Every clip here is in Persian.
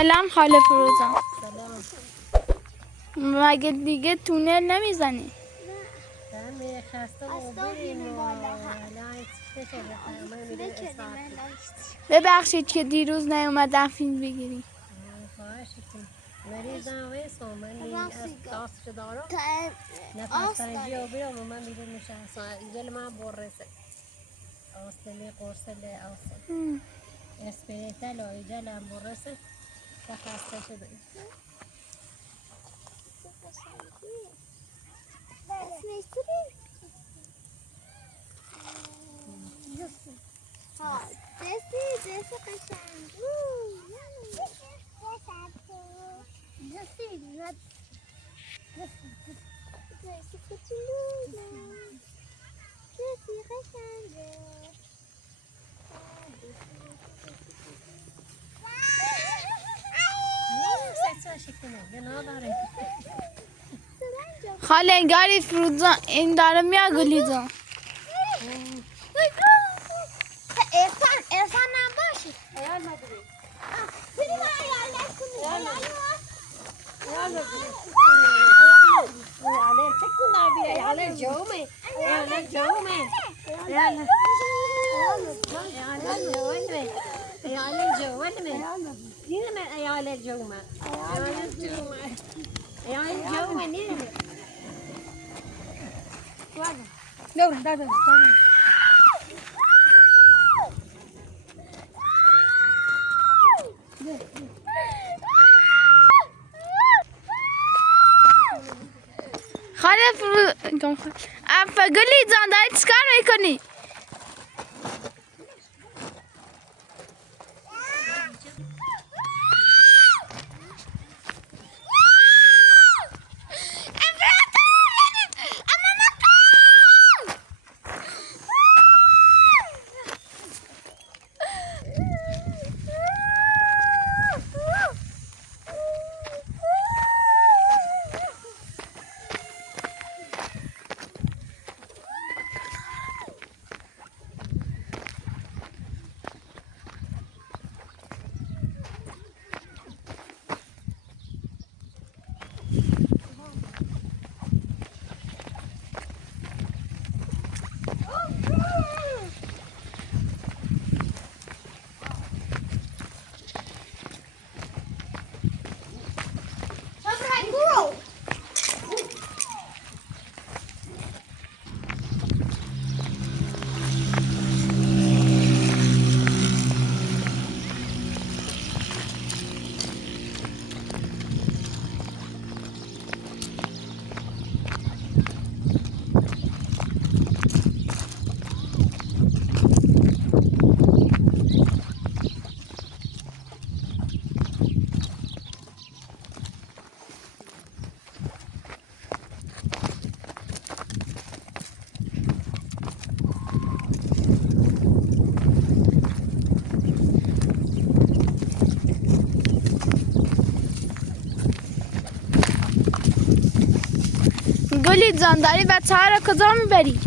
سلام خاله فروزان. سلام. مگه دیگه تونل نمیزنی؟ همه خسته و بریم و لایت بشه ببخشید که دیروز نیومدم فیلم بگیری. خواهش کن مریضم ویسو من از داست دارم نفس تنجی و بیرم و من بیرون نشستم ایجل من برسه آستلی قرصل آستل اسپریتل و ایجل هم برسه و خسته شده ها دستی قشنگ دستی کوچولو دستی قشنگه خاله انگاری فروزان این داره میاد گلیزان. ارفان نباشی ایال مدری بریم ایال نکنی ایال تکون نبی ایال جومه ایال جومه ایال نیرم ایال جومه ایال جومه نیرم دور خاله فروزان گلیزان داری چیکار میکنی؟ گلیزان داری بچه ها را کجا میبری؟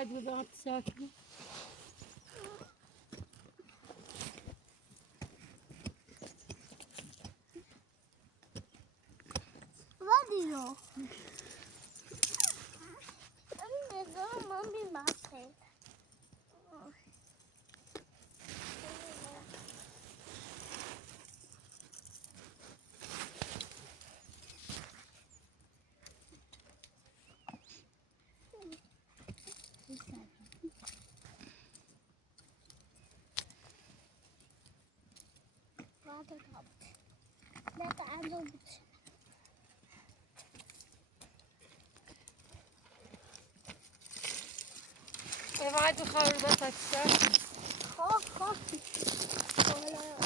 بعد ببعض ساكنة. راديو نظام مامي معصب لا تعالوا بعد بخاور بس هتشتغل. خاف ولا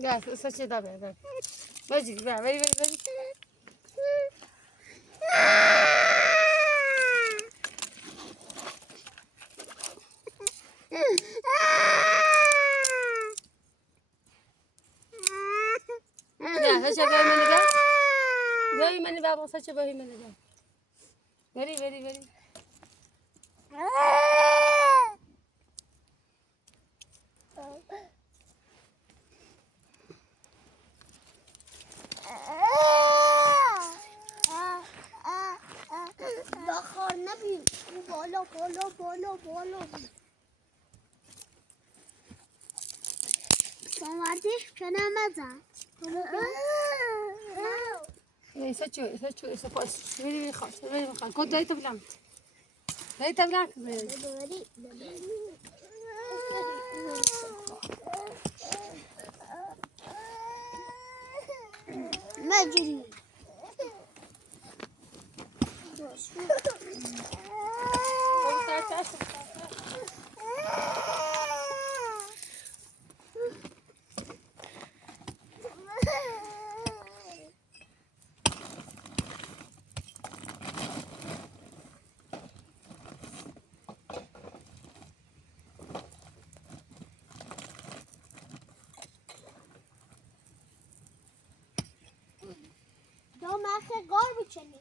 Gel saçı da ver. Bacık ver. Gel saçı ver beni gel. Ver beni ver saçı ver beni gel. Veri. بخار نبی بالا سمردیش کنم ازم saçı pos. Veri خلاص. Kod dayı tablan. Dayı tablan kız. مجري دو مخه گار بچنی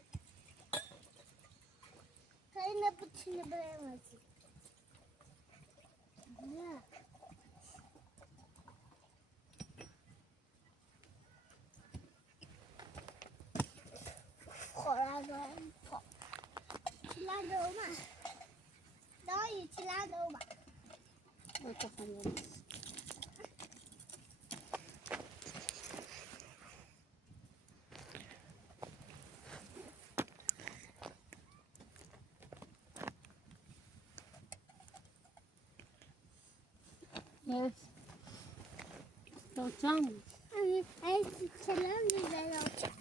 خیلی نبودی برمازی نه خورم چیلان دوما دایی چیلان دوما Yes. Tamam. Ay çiçeğim güzel olacak.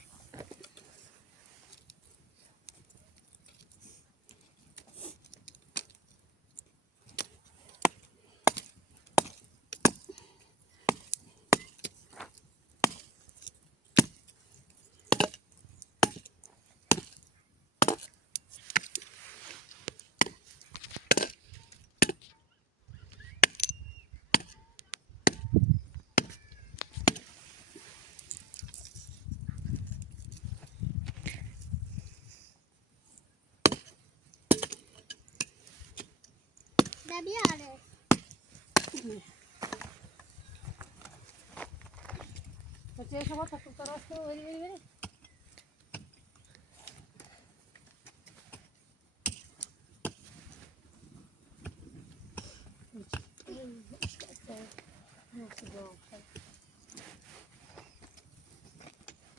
بیاره بچه شما تکون تراش کنو بری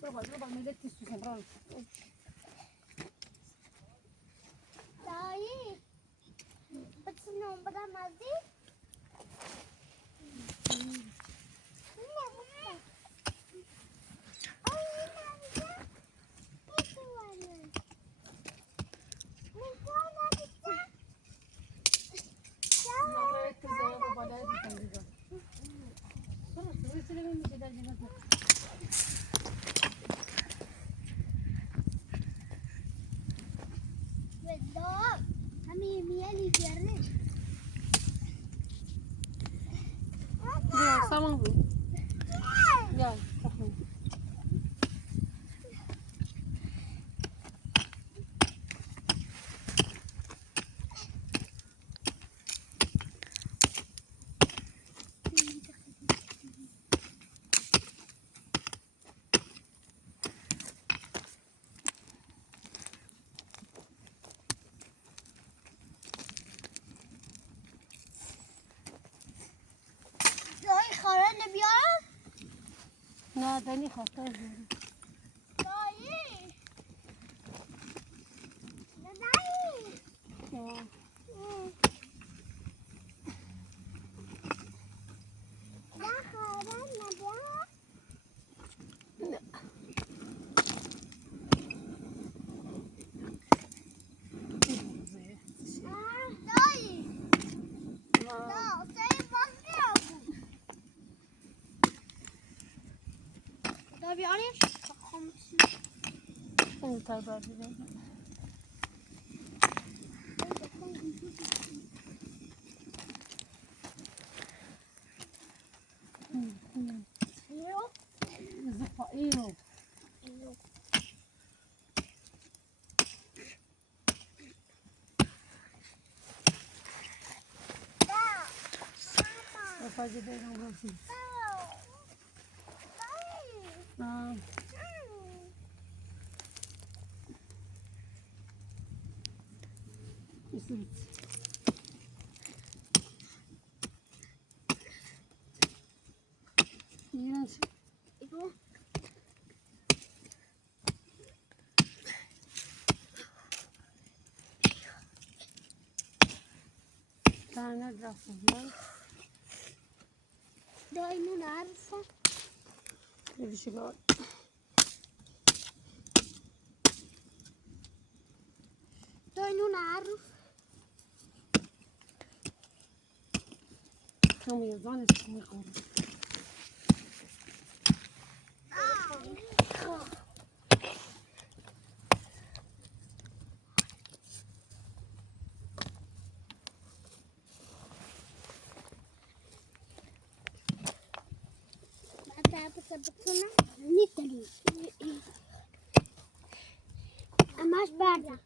Roba, mi detti su sembra. دایی بچه نمبر مزی سامان بود بیا دایی خواهر نبیارم؟ نه دنی خواهر داری دایی دایی نه خواهر نبیارم؟ دایی نه سری باز بیارم دایی بیاریش؟ این تا بردی اینو فاجعه دیدم روزی تنه رفتم دایی نون عرصه نمیشه گفت دایی نون عروف کم یزانش میکنم بتونم نیتلی اماش بردم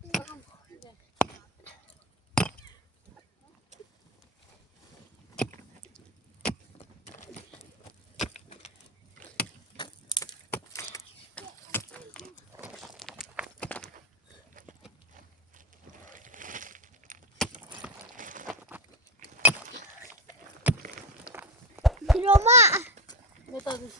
بتا دوست